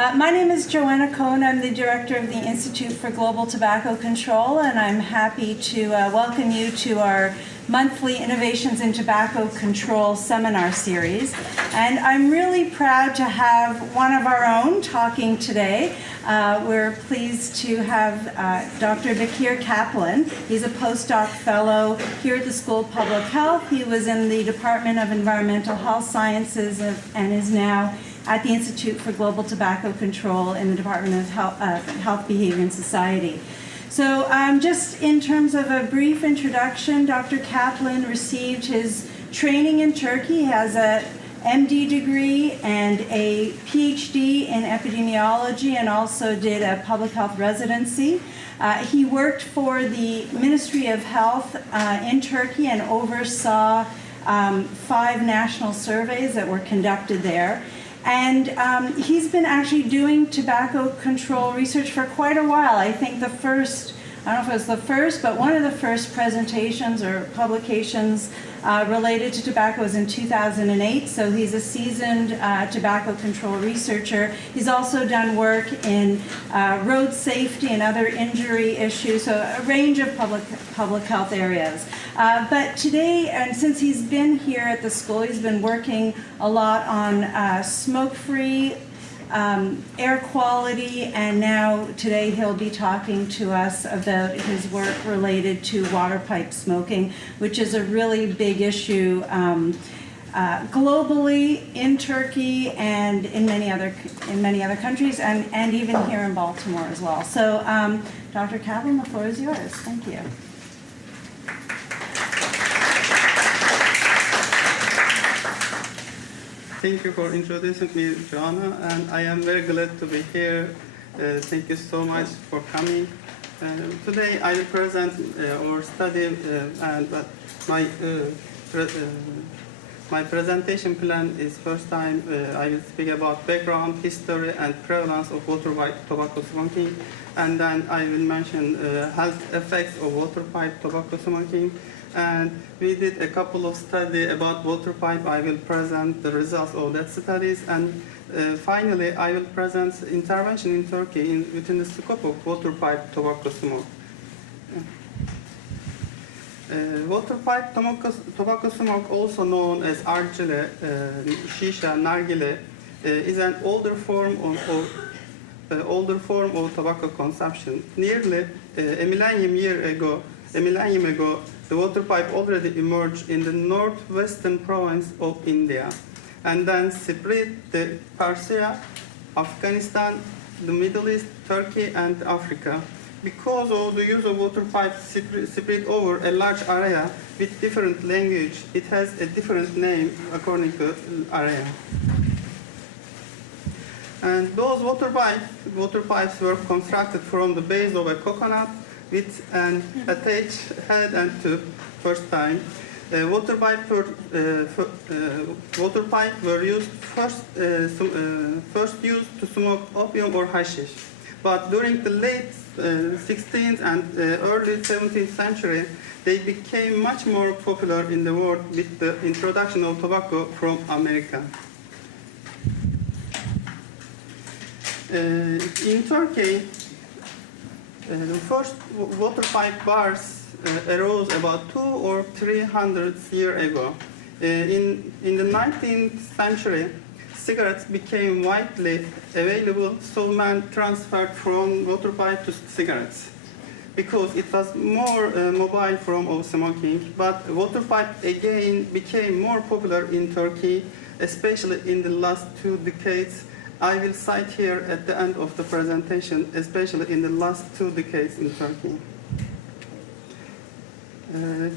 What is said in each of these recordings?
My name is Joanna Cohn. I'm the director of the Institute for Global Tobacco Control, and I'm happy to welcome you to our monthly Innovations in Tobacco Control seminar series. And I'm really proud to have one of our own talking today. We're pleased to have Dr. Bekir Kaplan. He's a postdoc fellow here at the School of Public Health. He was in the Department of Environmental Health Sciences and is now at the Institute for Global Tobacco Control in the Department of Health, Behavior, and Society. So just in terms of a brief introduction, Dr. Kaplan received his training in Turkey. He has a MD degree and a PhD in epidemiology and also did a public health residency. He worked for the Ministry of Health in Turkey and oversaw 5 national surveys that were conducted there. And he's been actually doing tobacco control research for quite a while. I think the first, I don't know if it was the first, but one of the first presentations or publications related to tobacco was in 2008. So he's a seasoned tobacco control researcher. He's also done work in road safety and other injury issues, so a range of public health areas. But today, and since he's been here at the school, he's been working a lot on smoke-free air quality, and now today he'll be talking to us about his work related to waterpipe smoking, which is a really big issue globally in Turkey and in many other countries, and even here in Baltimore as well. So, Dr. Kaplan, the floor is yours. Thank you. Thank you for introducing me, Joanna, and I am very glad to be here. Thank you so much for coming. Today I will present our study, but my presentation plan is first time I will speak about background, history, and prevalence of waterpipe tobacco smoking, and then I will mention health effects of waterpipe tobacco smoking. And we did a couple of studies about waterpipe. I will present the results of that studies, and finally I will present intervention in Turkey within the scope of waterpipe tobacco smoke. Waterpipe tobacco smoke, also known as argile, shisha, nargile, is an older form of tobacco consumption. Nearly a millennium ago, the waterpipe already emerged in the northwestern province of India, and then spread to Persia, Afghanistan, the Middle East, Turkey, and Africa. Because of the use of waterpipe spread over a large area with different language, it has a different name according to area. And those waterpipes were constructed from the base of a coconut with an attached head and tube. First time, waterpipe were used first used to smoke opium or hashish. But during the late 16th and early 17th century, they became much more popular in the world with the introduction of tobacco from America. In Turkey, the first waterpipe bars arose about 200 or 300 years ago. In the 19th century, cigarettes became widely available, so man transferred from waterpipe to cigarettes because it was more mobile form of smoking. But waterpipe again became more popular in Turkey, especially in the last 2 decades. I will cite here at the end of the presentation, especially in the last 2 decades in Turkey.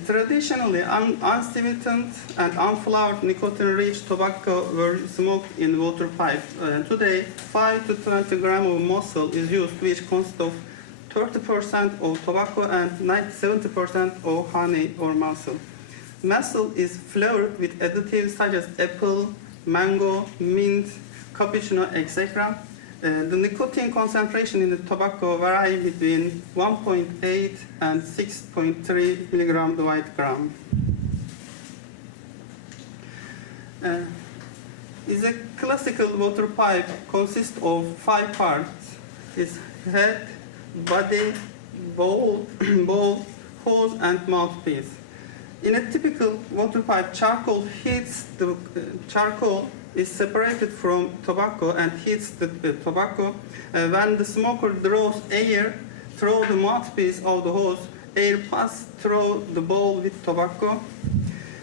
Traditionally, unsweetened and unflavored nicotine-rich tobacco were smoked in waterpipe. Today, 5 to 20 grams of mussel is used, which consists of 30% of tobacco and 70% of honey or mussel. Mussel is flavored with additives such as apple, mango, mint, cappuccino, etc. The nicotine concentration in the tobacco vary between 1.8 and 6.3 milligram per white gram. is a classical water pipe consists of 5 parts. It's head, body, bowl, hose, and mouthpiece. In a typical water pipe, charcoal is separated from tobacco and heats the tobacco. When the smoker draws air through the mouthpiece of the hose, air passes through the bowl with tobacco.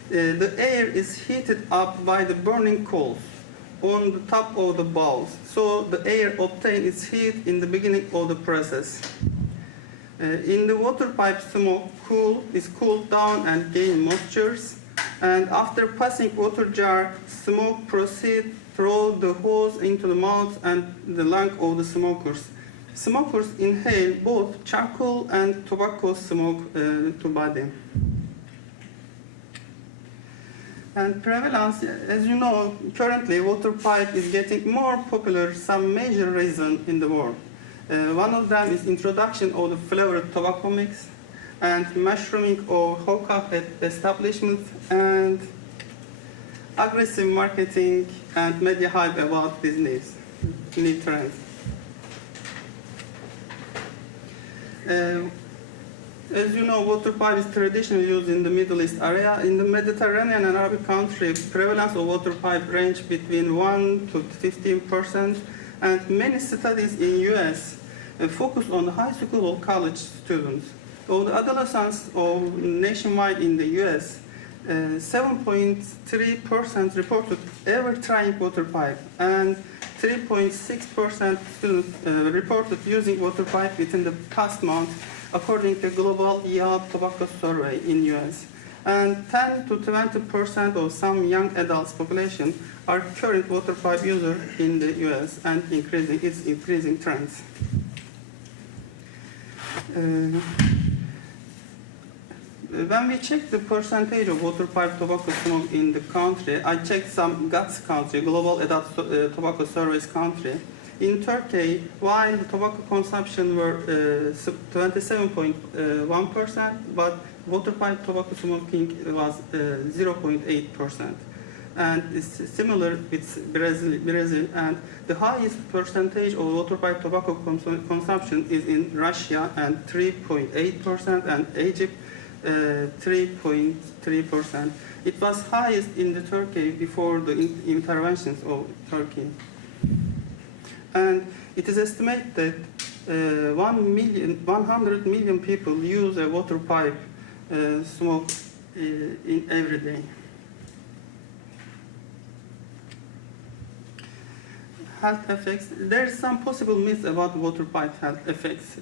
The air is heated up by the burning coals on the top of the bowls, so the air obtained its heat in the beginning of the process. In the water pipe, smoke is cooled down and gain moistures, and after passing water jar, smoke proceeds through the hose into the mouth and the lung of the smokers. Smokers inhale both charcoal and tobacco smoke to body. And prevalence, as you know, currently water pipe is getting more popular for some major reasons in the world. One of them is introduction of the flavored tobacco mix and mushrooming of hookah establishments and aggressive marketing and media hype about these new trends. As you know, water pipe is traditionally used in the Middle East area. In the Mediterranean and Arabic countries, prevalence of water pipe range between 1 to 15%, and many studies in US focus on high school or college students. Of the adolescents nationwide in the US, 7.3% reported ever trying water pipe, and 3.6% students reported using water pipe within the past month, according to Global Youth Tobacco Survey in US. And 10 to 20% of some young adults population are current water pipe users in the US, and it's increasing trends. When we check the percentage of water pipe tobacco smoke in the country, I checked some GATS country, Global Adult Tobacco Surveys country. In Turkey, while the tobacco consumption were 27.1%, but water pipe tobacco smoking was 0.8%. And it's similar with Brazil, and the highest percentage of water pipe tobacco consumption is in Russia, and 3.8%, and Egypt, 3.3%. It was highest in the Turkey before the interventions of Turkey. And it is estimated that 100 million people use a water pipe smoke in every day. Health effects. There is some possible myths about water pipe health effects.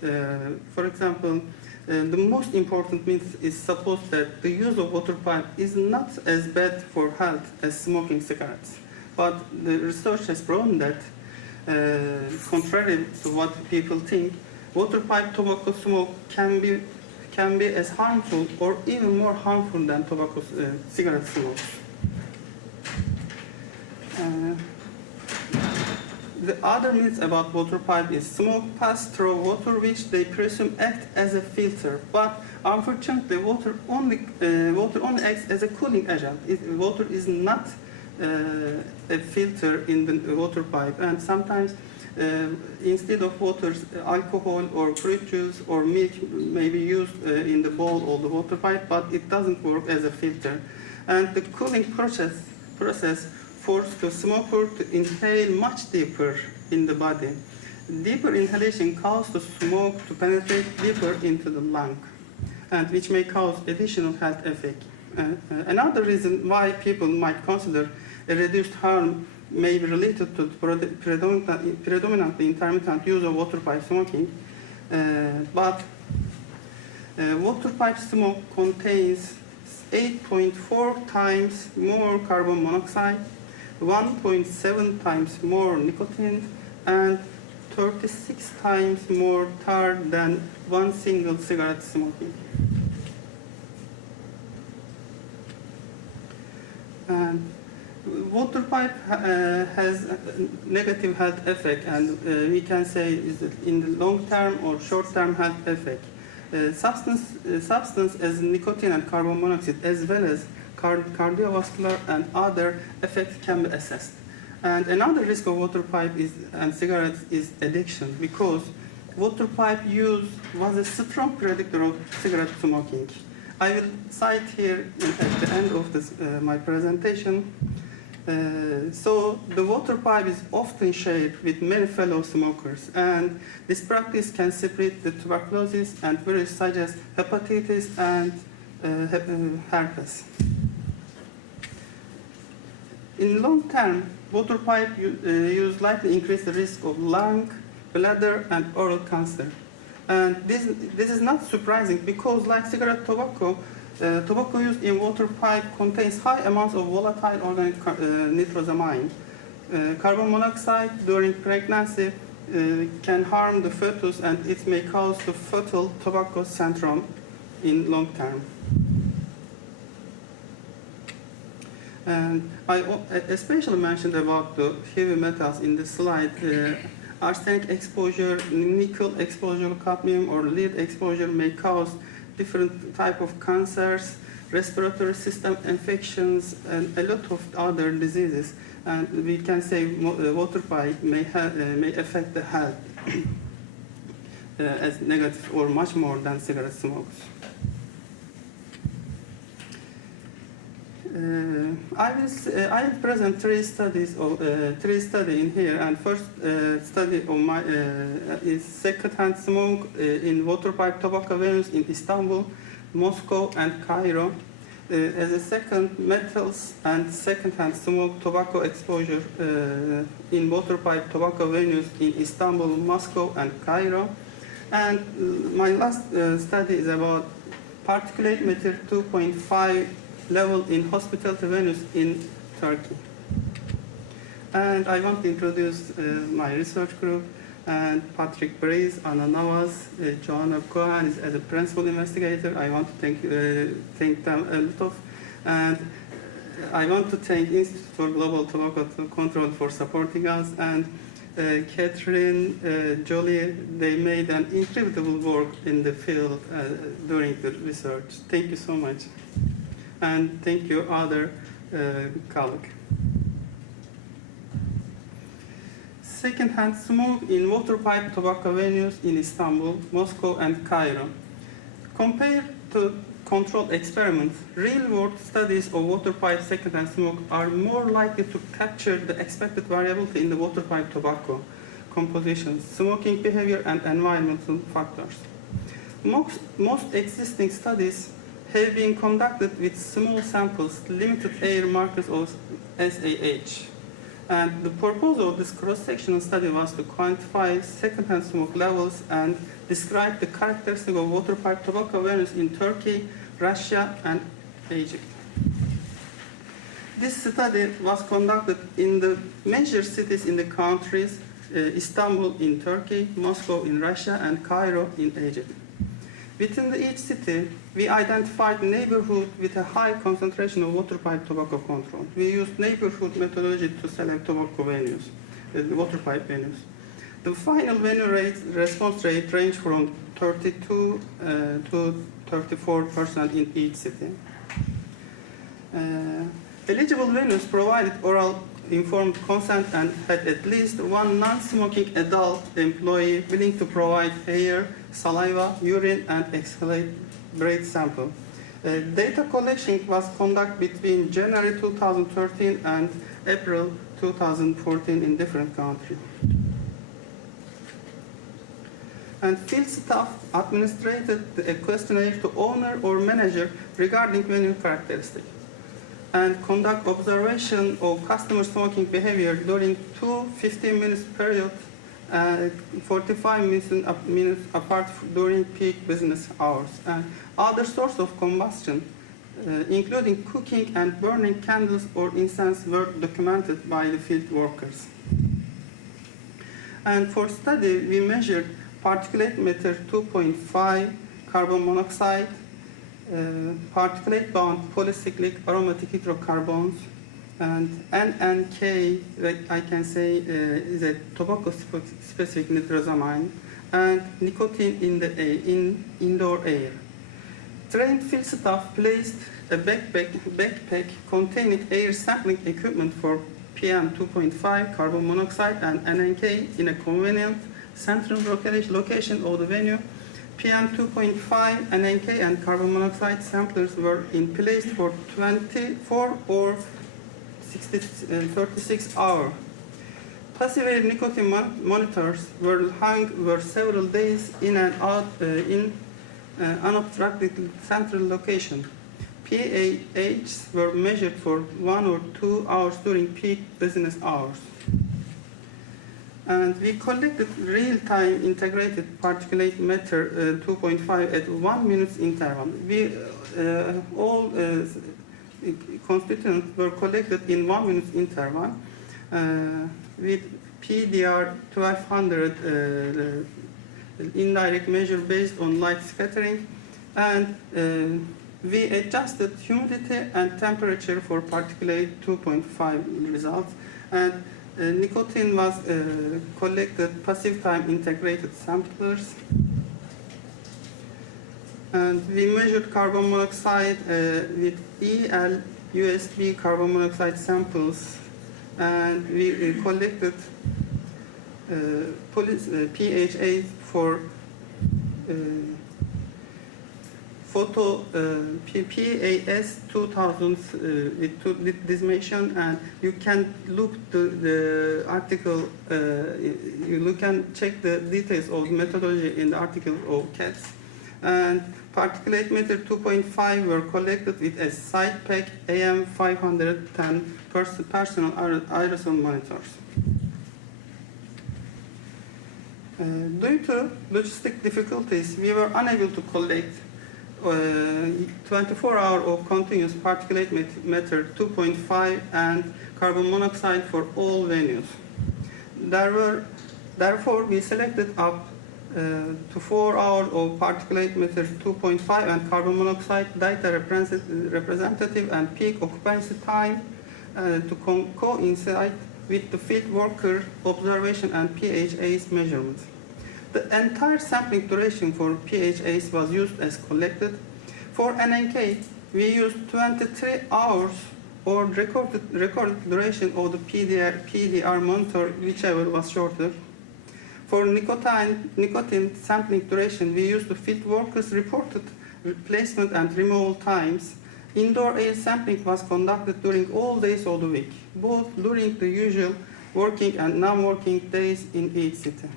For example, the most important myth is supposed that the use of water pipe is not as bad for health as smoking cigarettes. But the research has proven that, contrary to what people think, water pipe tobacco smoke can be as harmful or even more harmful than cigarette smoke. The other myth about water pipe is smoke passes through water, which they presume act as a filter. But unfortunately, water only acts as a cooling agent. Water is not a filter in the water pipe, and sometimes instead of water, alcohol or fruit juice or milk may be used in the bowl of the water pipe, but it doesn't work as a filter. And the cooling process forces the smoker to inhale much deeper in the body. Deeper inhalation causes the smoke to penetrate deeper into the lung, and which may cause additional health effect. Another reason why people might consider a reduced harm may be related to predominantly intermittent use of water pipe smoking, but water pipe smoke contains 8.4 times more carbon monoxide, 1.7 times more nicotine, and 36 times more tar than one single cigarette smoking. And water pipe has a negative health effect, and we can say is it in the long-term or short-term health effect. Substance as nicotine and carbon monoxide, as well as cardiovascular and other effects can be assessed. And another risk of water pipe and cigarettes is addiction, because water pipe use was a strong predictor of cigarette smoking. I will cite here at the end of my presentation. So the water pipe is often shared with many fellow smokers, and this practice can spread the tuberculosis and viruses such as hepatitis and herpes. In long term, water pipe use likely increase the risk of lung, bladder, and oral cancer. And this is not surprising, because like cigarette tobacco, tobacco used in water pipe contains high amounts of volatile organic nitrosamine. Carbon monoxide during pregnancy can harm the fetus, and it may cause the fetal tobacco syndrome in long term. And I especially mentioned about the heavy metals in this slide. Arsenic exposure, nickel exposure, cadmium or lead exposure may cause different type of cancers, respiratory system infections, and a lot of other diseases. And we can say water pipe may affect the health as negative or much more than cigarette smokes. I will present three studies in here, and first study of my is secondhand smoke in water pipe tobacco venues in Istanbul, Moscow, and Cairo. As a second, metals and secondhand smoke tobacco exposure in water pipe tobacco venues in Istanbul, Moscow, and Cairo. And my last study is about particulate matter 2.5 level in hospitality venues in Turkey. And I want to introduce my research group, and Patrick Breeze, Anna Navas, Joanna Cohen as a principal investigator. I want to thank them a lot. And I want to thank Institute for Global Tobacco Control for supporting us, and Catherine, Jolie, they made an incredible work in the field during the research. Thank you so much. And thank you, other colleague. Secondhand smoke in water pipe tobacco venues in Istanbul, Moscow, and Cairo. Compared to controlled experiments, real-world studies of water pipe secondhand smoke are more likely to capture the expected variability in the water pipe tobacco composition, smoking behavior, and environmental factors. Most existing studies have been conducted with small samples, limited air markers of SAH. And the purpose of this cross-sectional study was to quantify secondhand smoke levels and describe the characteristics of water pipe tobacco venues in Turkey, Russia, and Egypt. This study was conducted in the major cities in the countries, Istanbul in Turkey, Moscow in Russia, and Cairo in Egypt. Within each city, we identified neighborhoods with a high concentration of water pipe tobacco control. We used neighborhood methodology to select tobacco venues, water pipe venues. The final venue response rate ranged from 32 to 34% in each city. Eligible venues provided oral informed consent and had at least one non-smoking adult employee willing to provide hair, saliva, urine, and exhalate sample. Data collection was conducted between January 2013 and April 2014 in different countries. And field staff administered a questionnaire to owner or manager regarding venue characteristics, and conduct observation of customer smoking behavior during two 15-minute periods, 45 minutes apart during peak business hours. And other sources of combustion, including cooking and burning candles or incense, were documented by the field workers. And for study, we measured particulate matter 2.5, carbon monoxide, particulate-bound polycyclic aromatic hydrocarbons, and NNK, I can say, is a tobacco-specific nitrosamine, and nicotine in the air, in indoor air. Trained field staff placed a backpack containing air sampling equipment for PM2.5 carbon monoxide and NNK in a convenient central location of the venue. PM2.5, NNK, and carbon monoxide samplers were in place for 24 or 36 hours. Passive nicotine monitors were hung several days in and out in unobstructed central location. PAHs were measured for 1 or 2 hours during peak business hours. And we collected real-time integrated particulate matter 2.5 at 1 minute interval. All constituents were collected in 1 minute interval with PDR 1200 indirect measure based on light scattering, and we adjusted humidity and temperature for particulate 2.5 results, and nicotine was collected passive time integrated samplers, and we measured carbon monoxide with EL USB carbon monoxide samples, and we collected PHA for photo PAS 2000 with this mission, and you can look to the article, you can check the details of methodology in the article of CATS. And particulate matter 2.5 were collected with a side pack AM 510 personal aerosol monitors. Due to logistic difficulties, we were unable to collect 24 hours of continuous particulate matter 2.5 and carbon monoxide for all venues. Therefore, we selected up to 4 hours of particulate matter 2.5 and carbon monoxide data representative and peak occupancy time to coincide with the field worker observation and PHA's measurements. The entire sampling duration for PHAs was used as collected. For NNK, we used 23 hours or recorded duration of the PDR monitor, whichever was shorter. For nicotine sampling duration, we used the field workers' reported replacement and removal times. Indoor air sampling was conducted during all days of the week, both during the usual working and non-working days in each city.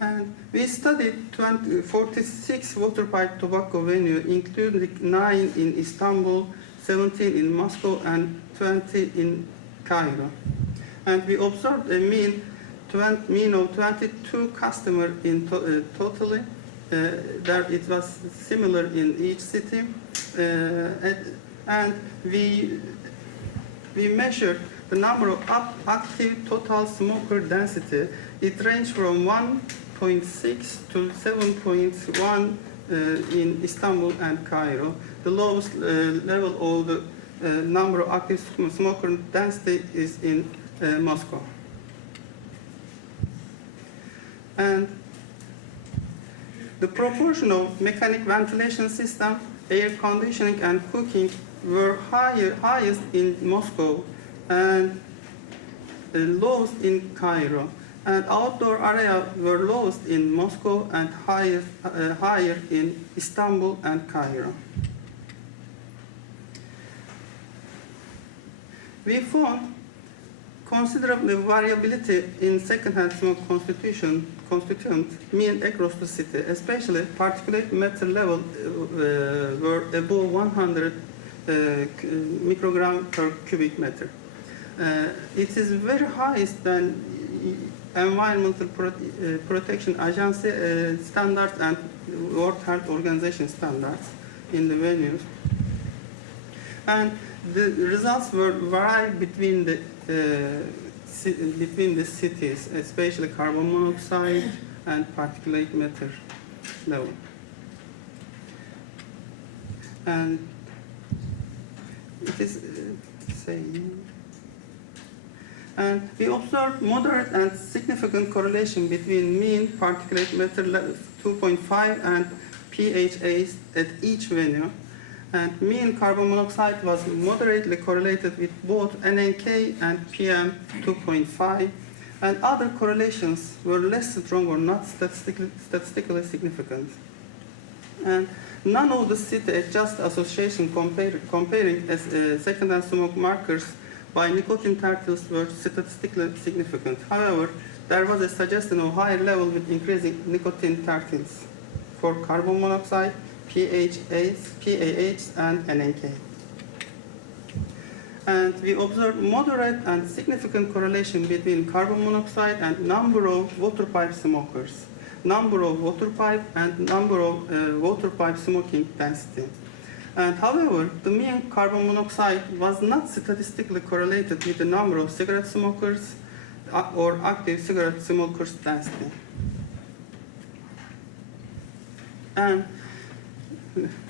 And we studied 46 waterpipe tobacco venues, including 9 in Istanbul, 17 in Moscow, and 20 in Cairo. And we observed a mean of 22 customers in totally. That it was similar in each city, and we measured the number of active total smoker density. It ranged from 1.6 to 7.1 in Istanbul and Cairo. The lowest level of the number of active smoker density is in Moscow. And the proportion of mechanic ventilation system, air conditioning, and cooking were highest in Moscow and lowest in Cairo. And outdoor area were lowest in Moscow and higher in Istanbul and Cairo. We found considerable variability in secondhand smoke constituent mean across the city, especially particulate matter level were above 100 microgram per cubic meter. It is very highest than Environmental Protection Agency standards and World Health Organization standards in the venues. And the results were vary between the cities, especially carbon monoxide and particulate matter level. And it is saying, and we observed moderate and significant correlation between mean particulate matter level 2.5 and PHAs at each venue. and mean carbon monoxide was moderately correlated with both NNK and PM2.5, and other correlations were less strong or not statistically significant. And none of the city-adjusted association comparing secondhand smoke markers by nicotine tertiles were statistically significant. However, there was a suggestion of higher level with increasing nicotine tertiles for carbon monoxide, PAH, and NNK. And we observed moderate and significant correlation between carbon monoxide and number of waterpipe smokers, number of waterpipe, and number of waterpipe smoking density. And however, the mean carbon monoxide was not statistically correlated with the number of cigarette smokers or active cigarette smokers density. And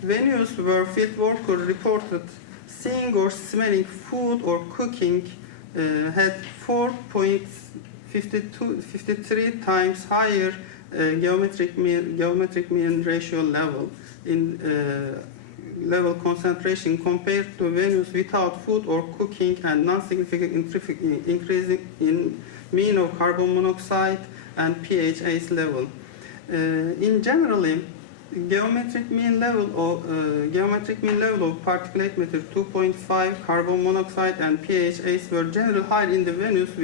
venues where field workers reported seeing or smelling food or cooking had 4.53 times higher geometric mean ratio level in level concentration compared to venues without food or cooking, and non-significant increase in mean of carbon monoxide and PHA's level. In generally, geometric mean level of particulate matter 2.5, carbon monoxide, and PHAs were generally higher in the venues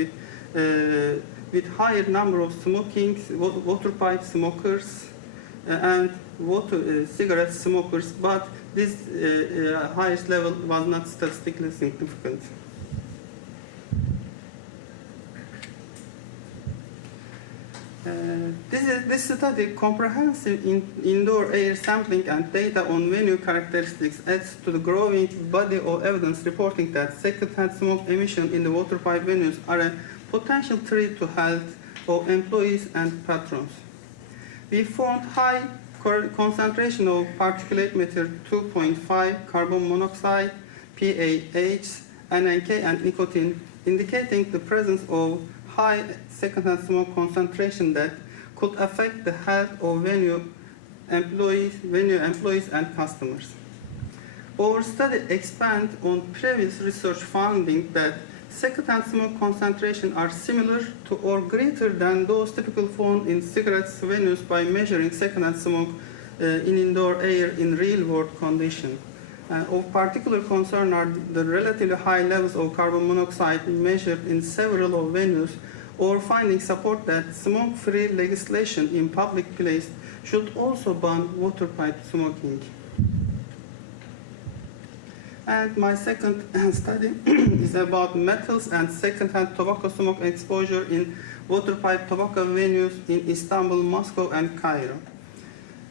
with higher number of waterpipe smokers and cigarette smokers, but this highest level was not statistically significant. This study, comprehensive indoor air sampling and data on venue characteristics, adds to the growing body of evidence reporting that secondhand smoke emission in the waterpipe venues are a potential threat to health of employees and patrons. We found high concentration of particulate matter 2.5, carbon monoxide, PAH, NNK, and nicotine, indicating the presence of high secondhand smoke concentration that could affect the health of venue employees and customers. Our study expands on previous research finding that secondhand smoke concentration are similar to or greater than those typically found in cigarettes venues by measuring secondhand smoke in indoor air in real-world conditions. Of particular concern are the relatively high levels of carbon monoxide measured in several of venues. Or findings support that smoke-free legislation in public places should also ban waterpipe smoking. And my second study is about metals and secondhand tobacco smoke exposure in waterpipe tobacco venues in Istanbul, Moscow, and Cairo.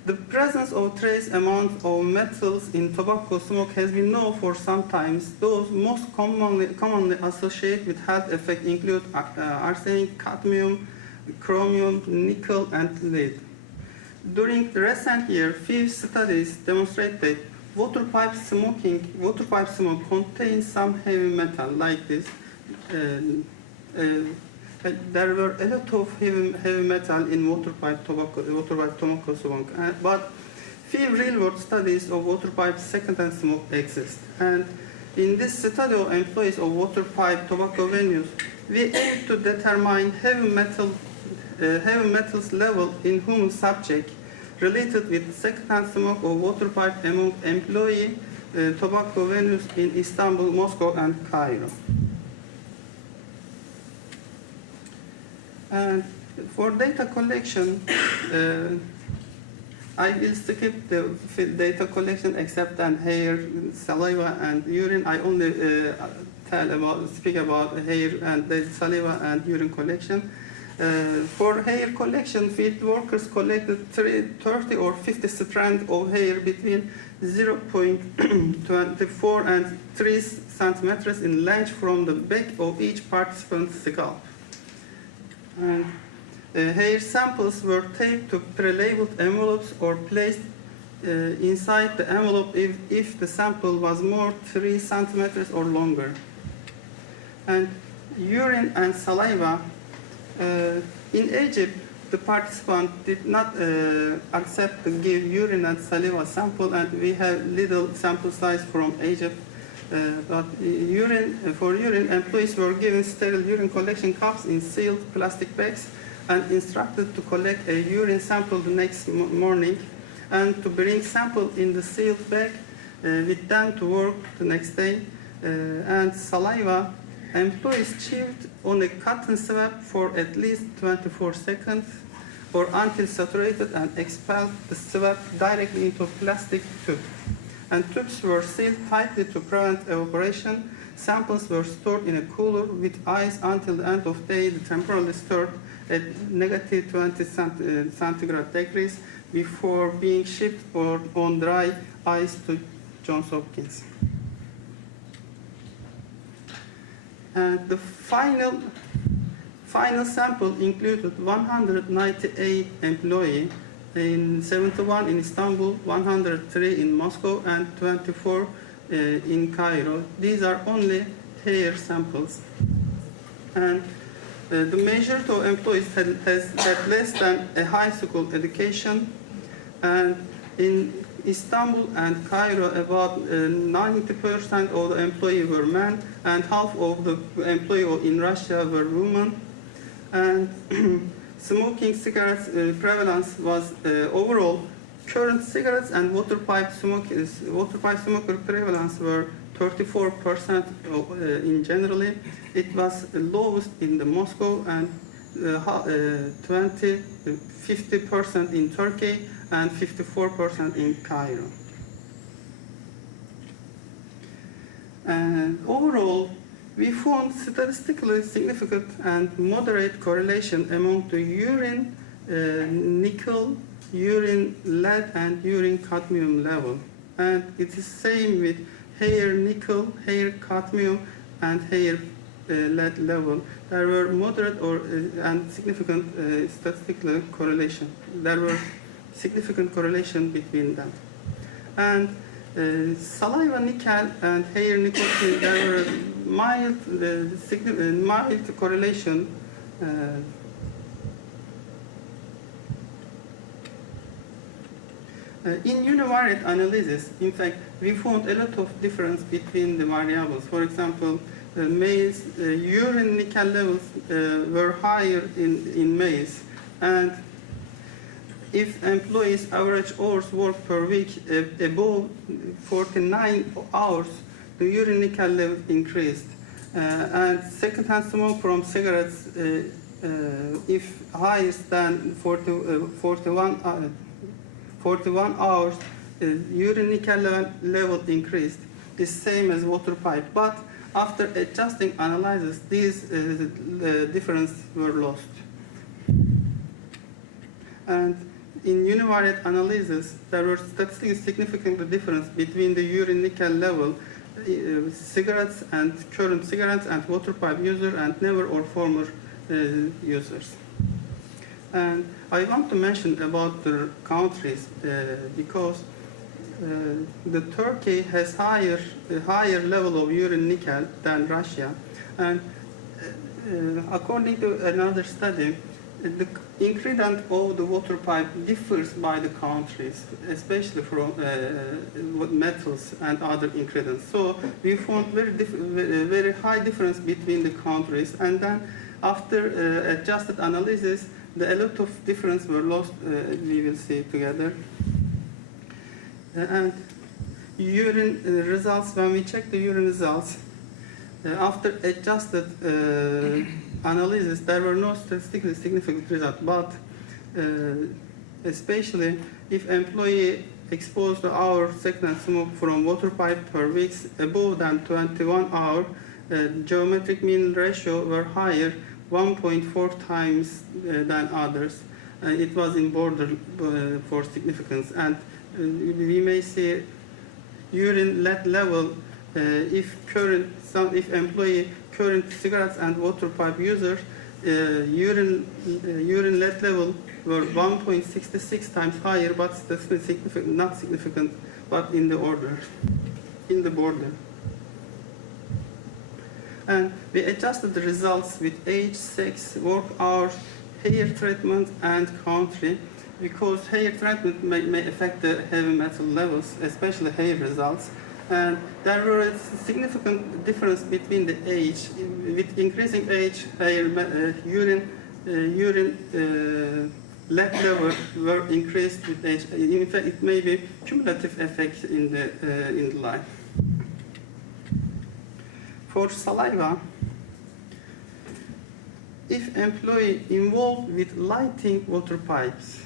The presence of trace amounts of metals in tobacco smoke has been known for some time. Those most commonly associated with health effects include arsenic, cadmium, chromium, nickel, and lead. During the recent years, few studies demonstrate that waterpipe smoke contains some heavy metal like this. There were a lot of heavy metal in waterpipe tobacco smoke, but few real-world studies of waterpipe secondhand smoke exist. And in this study of employees of waterpipe tobacco venues, we aim to determine heavy metals level in human subject related with secondhand smoke of waterpipe among employee tobacco venues in Istanbul, Moscow, and Cairo. And for data collection, I will skip the data collection except on hair, saliva, and urine. I only speak about hair and the saliva and urine collection. For hair collection, field workers collected 30 or 50 strands of hair between 0.24 and 3 centimeters in length from the back of each participant's scalp. And hair samples were taped to pre-labeled envelopes or placed inside the envelope if the sample was more 3 centimeters or longer. And urine and saliva. In Egypt, the participant did not accept to give urine and saliva sample, and we have little sample size from Egypt. But for urine, employees were given sterile urine collection cups in sealed plastic bags and instructed to collect a urine sample the next morning and to bring sample in the sealed bag with them to work the next day. And saliva, employees chewed on a cotton swab for at least 24 seconds or until saturated and expelled the swab directly into a plastic tube. And tubes were sealed tightly to prevent evaporation. Samples were stored in a cooler with ice until the end of the day, temporarily stored at negative 20 centigrade degrees before being shipped or on dry ice to Johns Hopkins. And the final sample included 198 employees, in 71 in Istanbul, 103 in Moscow, and 24 in Cairo. These are only hair samples. And the majority of employees had less than a high school education. And in Istanbul and Cairo, about 90% of the employees were men, and half of the employees in Russia were women. And smoking cigarettes prevalence was overall, current cigarettes and waterpipe smoker prevalence were 34% in generally. It was lowest in the Moscow and 50% in Turkey and 54% in Cairo. And overall, we found statistically significant and moderate correlation among the urine nickel, urine lead, and urine cadmium level. And it is same with hair nickel, hair cadmium, and hair lead level. There were moderate and significant statistical correlation. There were significant correlation between them. And saliva nickel and hair nicotine, there were mild correlation. In univariate analysis, in fact, we found a lot of difference between the variables. For example, males' urine nickel levels were higher in males, and if employees' average hours worked per week above 49 hours, the urine nickel level increased. And secondhand smoke from cigarettes, if higher than 41 hours, urine nickel level increased. The same as water pipe. But after adjusting analysis, these differences were lost. And in univariate analysis, there were statistically significant difference between the urine nickel level, cigarettes and current cigarettes and water pipe user and never or former users. And I want to mention about the countries because the Turkey has higher level of urine nickel than Russia, and according to another study, the ingredient of the water pipe differs by the countries, especially from metals and other ingredients. So we found very high difference between the countries, and then after adjusted analysis, a lot of difference were lost. We will see together. And urine results, when we check the urine results, after adjusted analysis, there were no statistically significant results, but especially if employee exposed to our secondhand smoke from water pipe per week above than 21 hours, geometric mean ratio were higher, 1.4 times than others. It was in border for significance, and we may see urine lead level if employee current cigarettes and water pipe users, urine lead level were 1.66 times higher, but significant, not significant, but in the border. And we adjusted the results with age, sex, work hours, hair treatment and country, because hair treatment may affect the heavy metal levels, especially hair results. And there were a significant difference between the age. With increasing age, urine lead level were increased with age. In fact, it may be cumulative effect in the life. For saliva, if employee involved with lighting water pipes,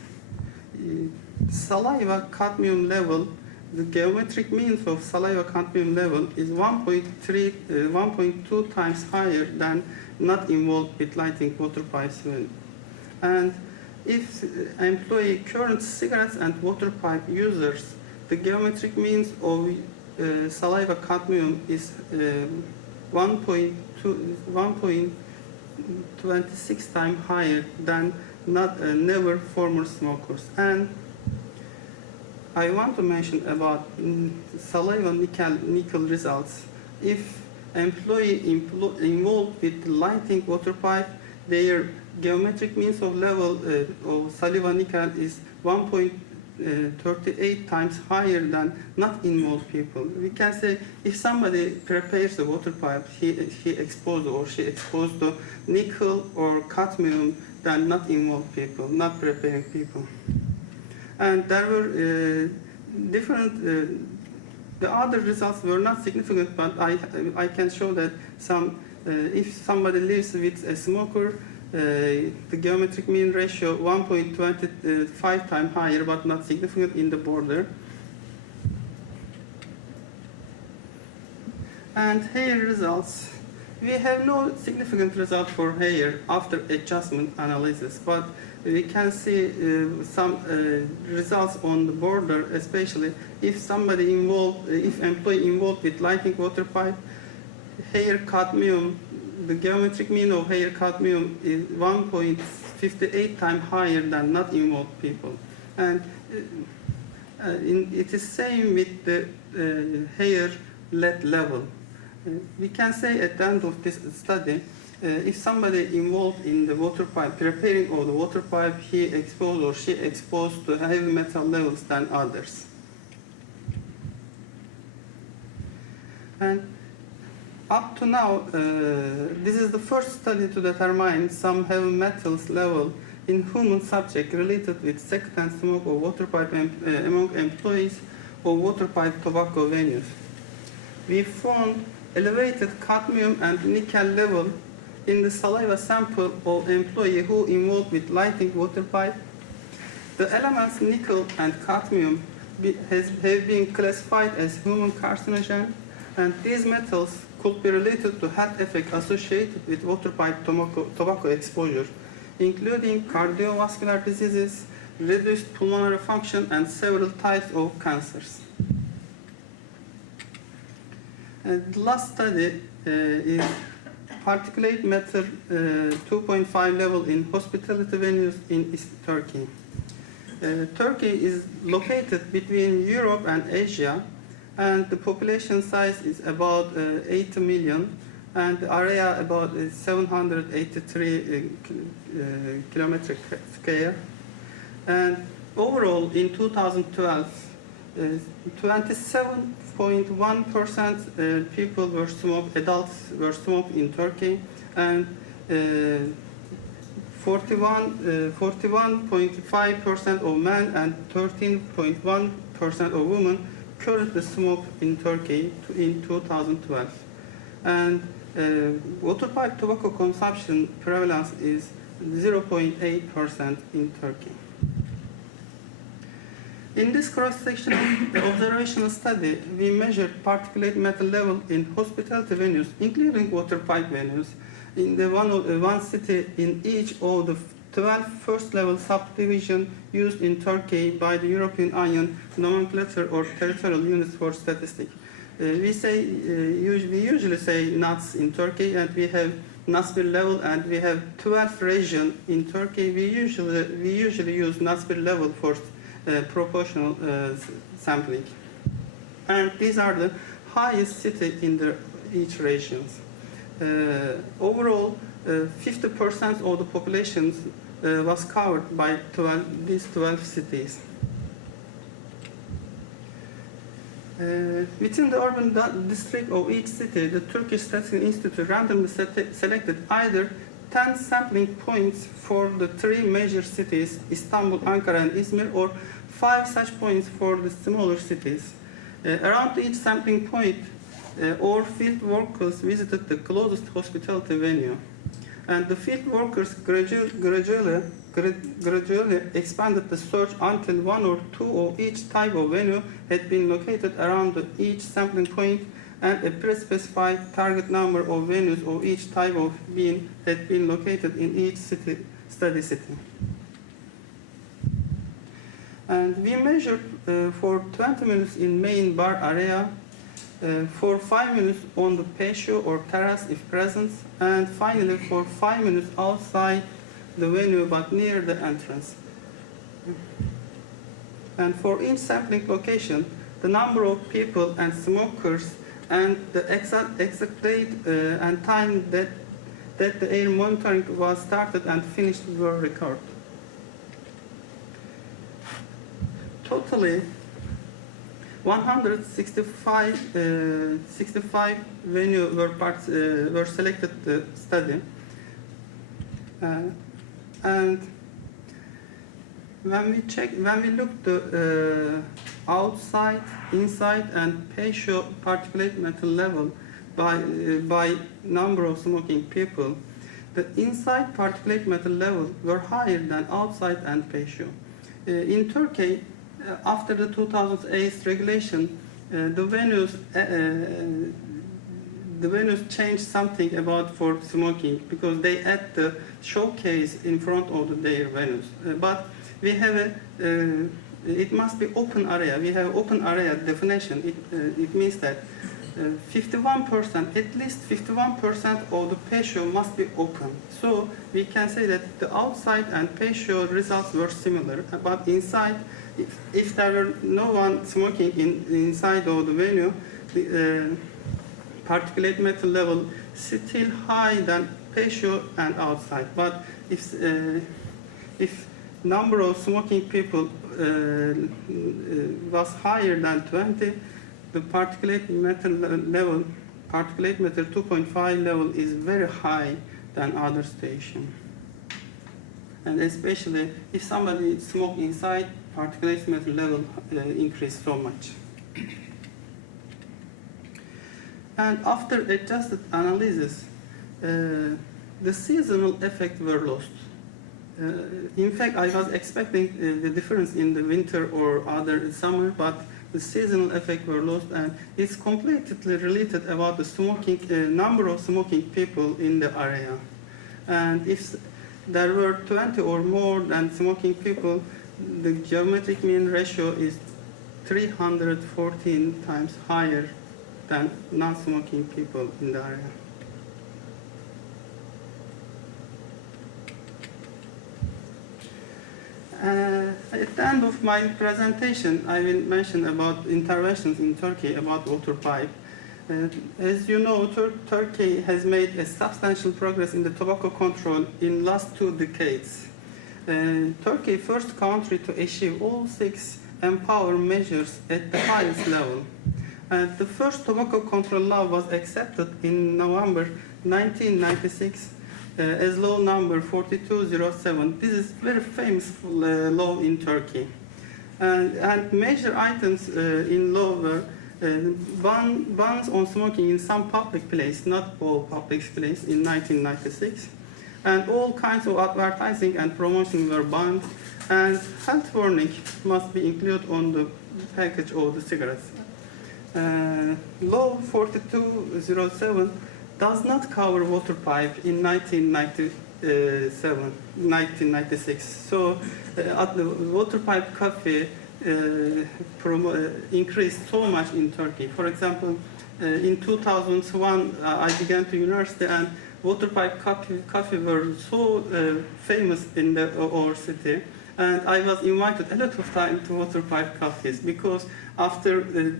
saliva cadmium level, the geometric mean of saliva cadmium level is 1.2 times higher than not involved with lighting water pipes. And if employee current cigarettes and water pipe users, the geometric means of saliva cadmium is 1.26 times higher than never former smokers. And I want to mention about saliva nickel results. If employee involved with lighting water pipe, their geometric means of level of saliva nickel is 1.38 times higher than not involved people. We can say if somebody prepares the water pipe, he exposed or she exposed to nickel or cadmium than not involved people, not preparing people. And there were different, the other results were not significant, but I can show that if somebody lives with a smoker, the geometric mean ratio 1.25 times higher, but not significant in the border. And hair results. We have no significant result for hair after adjustment analysis, but we can see some results on the border, especially if employee involved with lighting water pipe, hair cadmium, the geometric mean of hair cadmium is 1.58 times higher than not involved people. And it is same with the hair lead level. We can say at the end of this study, if somebody involved in the water pipe, preparing of the water pipe, he exposed or she exposed to heavy metal levels than others. And up to now, this is the first study to determine some heavy metals level in human subject related with secondhand smoke or water pipe among employees of water pipe tobacco venues. We found elevated cadmium and nickel level in the saliva sample of employee who involved with lighting water pipe. The elements nickel and cadmium have been classified as human carcinogen, and these metals could be related to health effects associated with water pipe tobacco exposure, including cardiovascular diseases, reduced pulmonary function, and several types of cancers. And the last study is particulate matter 2.5 level in hospitality venues in East Turkey. Turkey is located between Europe and Asia, and the population size is about 80 million, and the area about 783 kilometer square. And overall, in 2012, 27.1% people were smoked, adults were smoked in Turkey, and 41.5% of men and 13.1% of women currently smoke in Turkey in 2012. And water pipe tobacco consumption prevalence is 0.8% in Turkey. In this cross-sectional observational study, we measured particulate matter level in hospitality venues, including water pipe venues, in the one city in each of the 12 first-level subdivisions used in Turkey by the European Union nomenclature or territorial units for statistics. We usually say NUTS in Turkey, and we have NUTS level, and we have 12 regions in Turkey. We usually use NUTS level for proportional sampling. And these are the highest cities in each region. Overall, 50% of the population was covered by these 12 cities. Within the urban district of each city, the Turkish Statistics Institute randomly selected either 10 sampling points for the 3 major cities, Istanbul, Ankara, and Izmir, or 5 such points for the smaller cities. Around each sampling point, our field workers visited the closest hospitality venue. And the field workers gradually expanded the search until 1 or 2 of each type of venue had been located around each sampling point, and a pre-specified target number of venues of each type of bean had been located in each study city. And we measured for 20 minutes in main bar area, for 5 minutes on the patio or terrace if present, and finally for 5 minutes outside the venue but near the entrance. And for each sampling location, the number of people and smokers and the exact date and time that the air monitoring was started and finished were recorded. Totally, 165 venues were selected to study, and when we looked outside, inside, and patio particulate matter level by number of smoking people, the inside particulate matter level were higher than outside and patio. In Turkey, after the 2008 regulation, the venues changed something about for smoking because they add the showcase in front of their venues. But we have it must be open area. We have open area definition. It means that 51%, at least 51% of the patio must be open. So we can say that the outside and patio results were similar, but inside, if there were no one smoking inside of the venue, the particulate matter level still high than patio and outside. But if number of smoking people was higher than 20, the particulate matter level, particulate matter 2.5 level is very high than other station. And especially if somebody smoke inside, particulate matter level increase so much. And after adjusted analysis, the seasonal effect were lost. In fact, I was expecting the difference in the winter or other summer, but the seasonal effect were lost, and it's completely related about the smoking number of smoking people in the area. And if there were 20 or more than smoking people, the geometric mean ratio is 314 times higher than non-smoking people in the area. At the end of my presentation, I will mention about interventions in Turkey about waterpipe. As you know, Turkey has made a substantial progress in the tobacco control in last 2 decades. Turkey first country to achieve all 6 empower measures at the highest level. And the first tobacco control law was accepted in November 1996 as law number 4207. This is very famous law in Turkey. And major items in law were bans on smoking in some public place, not all public place, in 1996. And all kinds of advertising and promotion were banned. And health warning must be included on the package of the cigarettes. Law 4207 does not cover waterpipe in 1996. So the waterpipe coffee increased so much in Turkey. For example, in 2001, I began to university, and waterpipe coffee were so famous in our city. And I was invited a lot of time to waterpipe coffees because after the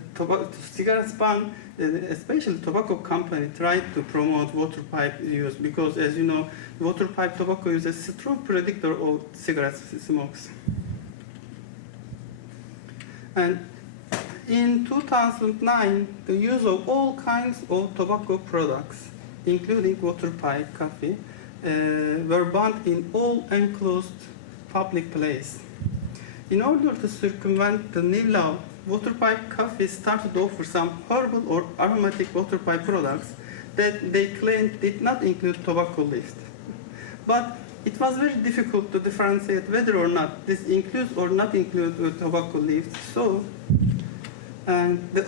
cigarettes ban, especially tobacco company tried to promote water pipe use because, as you know, water pipe tobacco is a strong predictor of cigarette smokes. And in 2009, the use of all kinds of tobacco products, including water pipe, coffee, were banned in all enclosed public places. In order to circumvent the new law, water pipe coffee started to offer some herbal or aromatic water pipe products that they claimed did not include tobacco leaves. But it was very difficult to differentiate whether or not this includes or not include tobacco leaves. So, the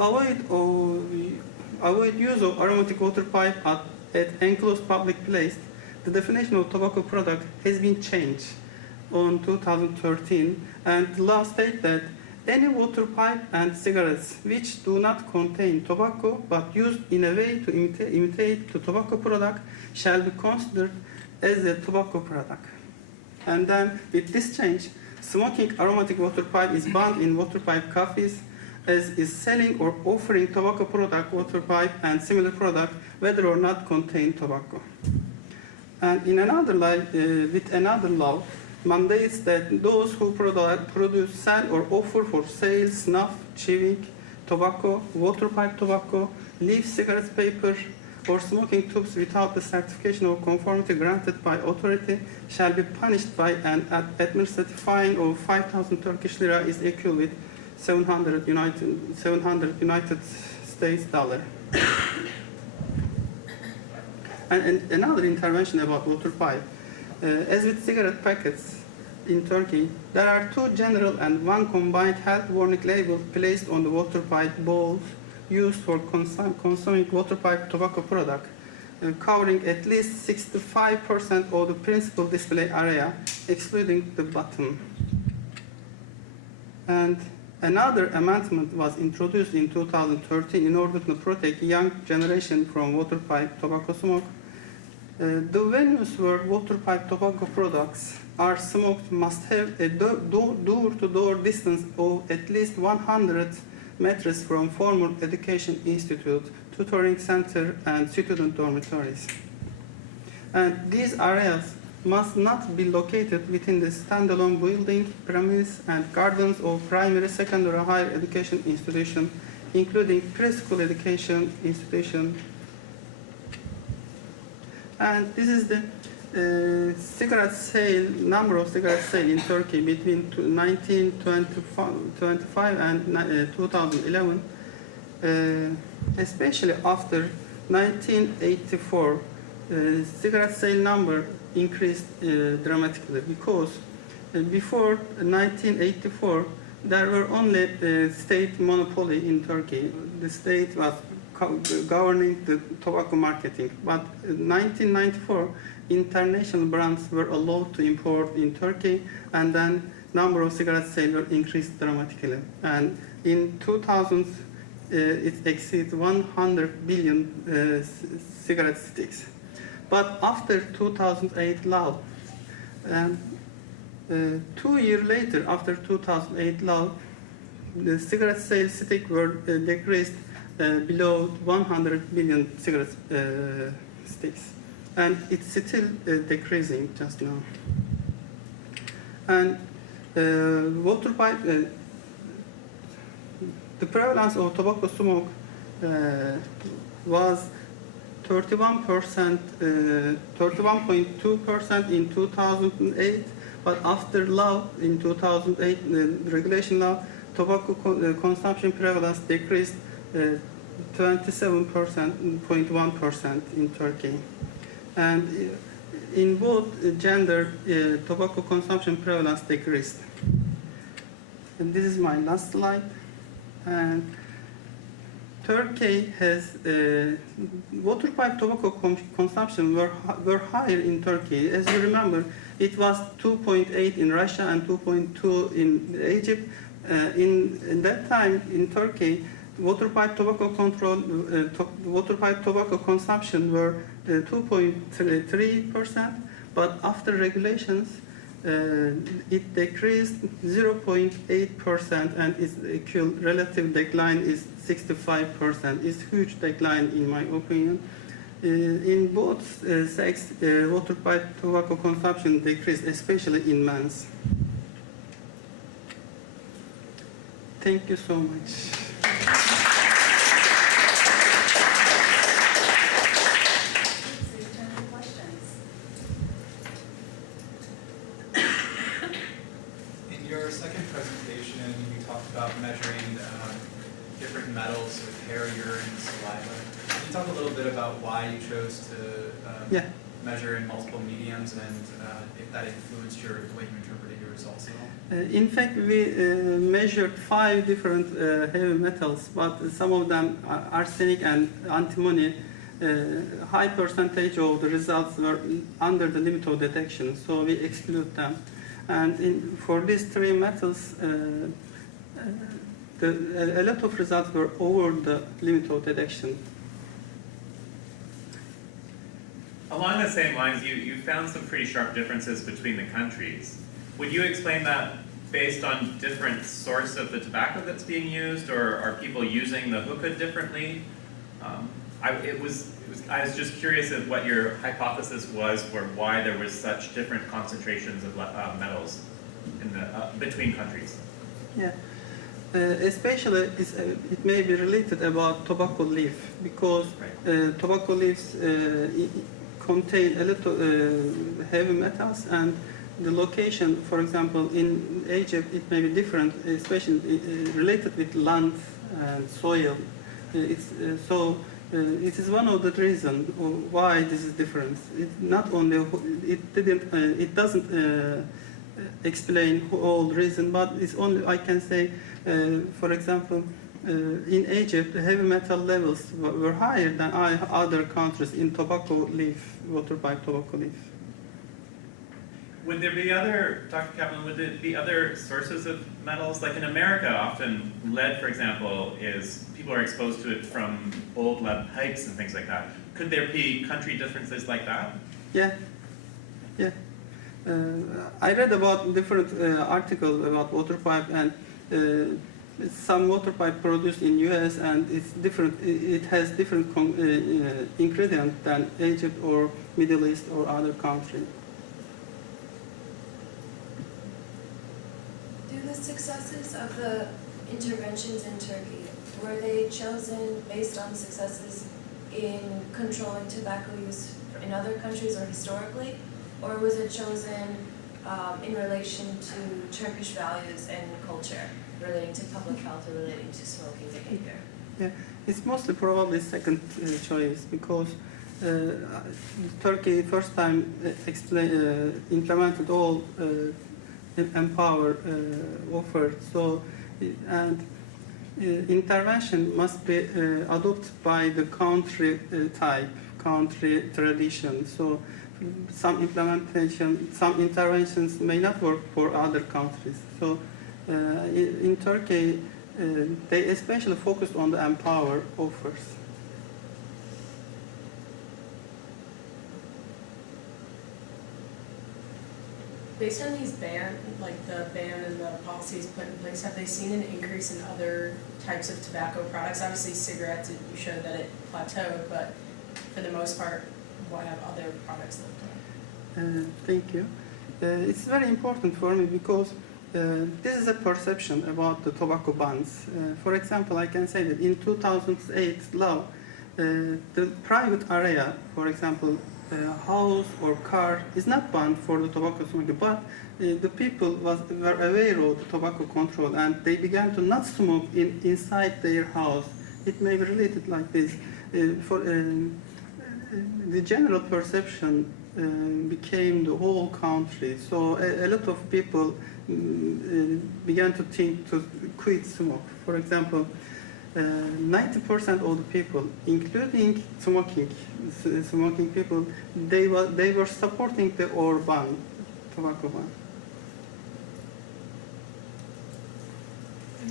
avoid use of aromatic water pipe at enclosed public place, the definition of tobacco product has been changed on 2013, and the law states that any water pipe and cigarettes which do not contain tobacco but used in a way to imitate the tobacco product shall be considered as a tobacco product. And then with this change, smoking aromatic water pipe is banned in water pipe coffees, as is selling or offering tobacco product, water pipe, and similar product, whether or not contain tobacco. And in another law, with another law, mandates that those who produce, sell, or offer for sale snuff, chewing tobacco, water pipe tobacco, leaf cigarette paper, or smoking tubes without the certification of conformity granted by authority shall be punished by an administrative fine of 5,000 Turkish lira, is equal with 700 United States dollar. And another intervention about water pipe. As with cigarette packets in Turkey, there are two general and one combined health warning labels placed on the water pipe bowls used for consuming water pipe tobacco product, covering at least 65% of the principal display area, excluding the bottom. And another amendment was introduced in 2013 in order to protect young generation from water pipe tobacco smoke. The venues where water pipe tobacco products are smoked must have a door-to-door distance of at least 100 meters from formal education institute, tutoring center, and student dormitories. And these areas must not be located within the standalone building, premise, and gardens of primary, secondary, higher education institution, including preschool education institution. And this is the cigarette sale, number of cigarette sales in Turkey between 1925 and 2011, especially after 1984, cigarette sale number increased dramatically, because before 1984 there were only state monopoly in Turkey. The state was governing the tobacco marketing, but in 1994 international brands were allowed to import in Turkey, and then number of cigarette sales were increased dramatically. And in 2000, it exceeded 100 billion cigarette sticks. But after 2008 law, 2 years later, after 2008 law, the cigarette sales stick were decreased below 100 billion cigarette sticks. And it's still decreasing just now. And water pipe, the prevalence of tobacco smoke was 31.2% in 2008, but after law in 2008, regulation law, tobacco consumption prevalence decreased 27.1% in Turkey. And in both gender, tobacco consumption prevalence decreased. And this is my last slide. And Turkey has water pipe tobacco consumption were higher in Turkey. As you remember, it was 2.8 in Russia and 2.2 in Egypt. In that time in Turkey, water pipe tobacco consumption were 2.3%, but after regulations, it decreased 0.8%, and its relative decline is 65%. It's huge decline in my opinion. In both sex, water pipe tobacco consumption decreased, especially in men's. Thank you so much. In your second presentation, you talked about measuring different metals with hair, urine, and saliva. Can you talk a little bit about why you chose to measure in multiple mediums, and if that influenced the way you interpreted your results at all? In fact, we measured 5 different heavy metals, but some of them, arsenic and antimony, high percentage of the results were under the limit of detection, so we exclude them. And for these 3 metals, a lot of results were over the limit of detection. Along the same lines, you found some pretty sharp differences between the countries. Would you explain that based on different source of the tobacco that's being used, or are people using the hookah differently? I was just curious of what your hypothesis was for why there was such different concentrations of metals in the, between countries. Yeah, especially it may be related about tobacco leaf, because tobacco leaves contain a lot of heavy metals, and the location, for example, in Egypt, it may be different, especially related with land and soil. It is one of the reasons why this is different. It doesn't explain all reason, but it's only, I can say, for example, in Egypt, the heavy metal levels were higher than other countries in tobacco leaf, water pipe tobacco leaf. Would there be other, Dr. Kaplan, would there be other sources of metals? Like in America, often lead, for example, people are exposed to it from old lead pipes and things like that. Could there be country differences like that? Yeah. I read about different articles about water pipe, and some water pipe produced in US, and it's different. It has different ingredients than Egypt or Middle East or other countries. Do the successes of the interventions in Turkey, were they chosen based on successes in controlling tobacco use in other countries or historically, or was it chosen in relation to Turkish values and culture, relating to public health or relating to smoking behavior? Yeah, it's mostly probably second choice, because Turkey first time implemented all empower offer. So, and intervention must be adopted by the country type, country tradition. So some interventions may not work for other countries. So in Turkey, they especially focused on the empower offers. Based on these the ban and the policies put in place, have they seen an increase in other types of tobacco products? Obviously cigarettes, you showed that it plateaued, but for the most part, what have other products looked like? Thank you. It's very important for me, because this is a perception about the tobacco bans. For example, I can say that in 2008 law, the private area, for example, house or car, is not banned for the tobacco smoking, but the people were aware of the tobacco control, and they began to not smoke inside their house. It may be related like this. The general perception became the whole country, so a lot of people began to think to quit smoke. For example, 90% of the people, including smoking people, they were supporting the ban, tobacco ban.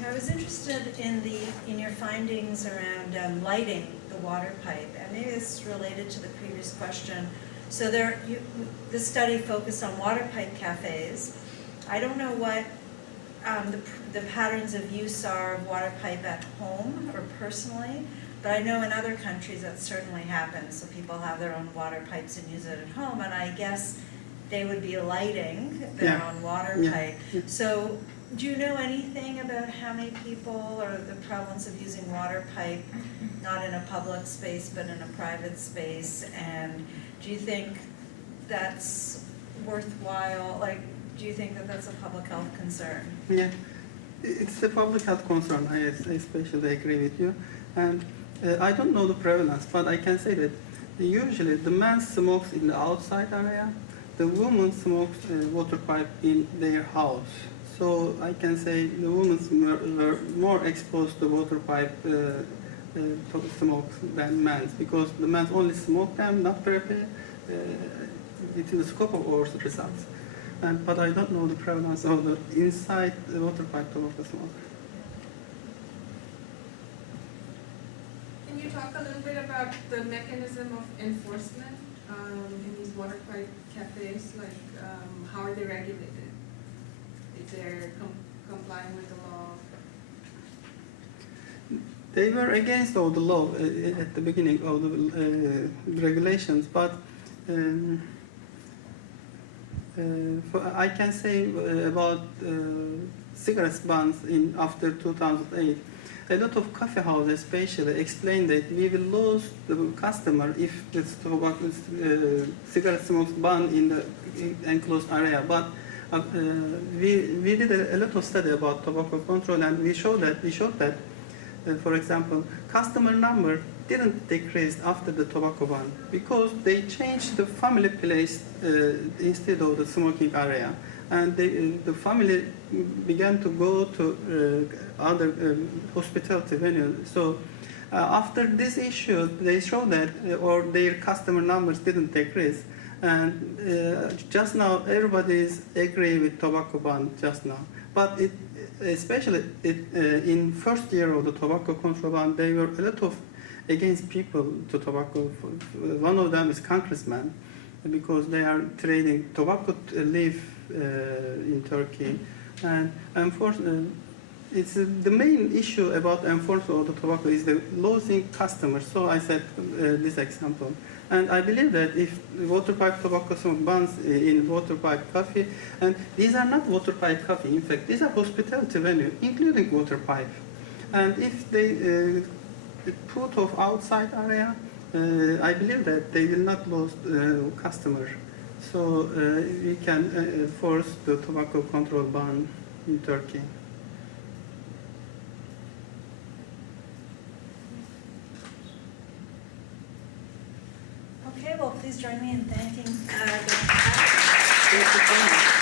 I was interested in your findings around lighting the water pipe, and maybe this is related to the previous question. So this study focused on water pipe cafes. I don't know what the patterns of use are of water pipe at home or personally, but I know in other countries that certainly happens. So people have their own water pipes and use it at home, and I guess they would be lighting their Yeah. own water Yeah. pipe. Yeah. So do you know anything about how many people or the prevalence of using water pipe, not in a public space, but in a private space? And do you think that's worthwhile? Like, do you think that that's a public health concern? Yeah, it's a public health concern. I especially agree with you. And I don't know the prevalence, but I can say that usually the man smokes in the outside area, the woman smokes water pipe in their house. So I can say the women were more exposed to water pipe smoke than men, because the men only smoke them, not prepare. It is the scope of our results. But I don't know the prevalence of the inside the water pipe tobacco smoke. Can you talk a little bit about the mechanism of enforcement in these water pipe cafes? Like, how are they regulated? If they're complying with the law? They were against all the law at the beginning of the regulations, but I can say about cigarettes bans after 2008. A lot of coffee houses especially explained that we will lose the customer if the cigarette smokes ban in the enclosed area. But we did a lot of study about tobacco control, and we showed that for example, customer number didn't decrease after the tobacco ban because they changed the family place instead of the smoking area, and the family began to go to other hospitality venues. So after this issue, they showed that or their customer numbers didn't decrease, and just now everybody is agree with tobacco ban just now, but especially in first year of the tobacco control ban, there were a lot of against people to tobacco. One of them is congressman, because they are trading tobacco leaf in Turkey, and unfortunately, it's the main issue about enforcement of the tobacco is the losing customers. So I said this example. And I believe that if water pipe tobacco smoke bans in water pipe coffee, and these are not water pipe coffee, in fact, these are hospitality venue, including water pipe. And if they put off outside area, I believe that they will not lose customer. So we can force the tobacco control ban in Turkey. Okay, well, please join me in thanking Dr. Thank you so much.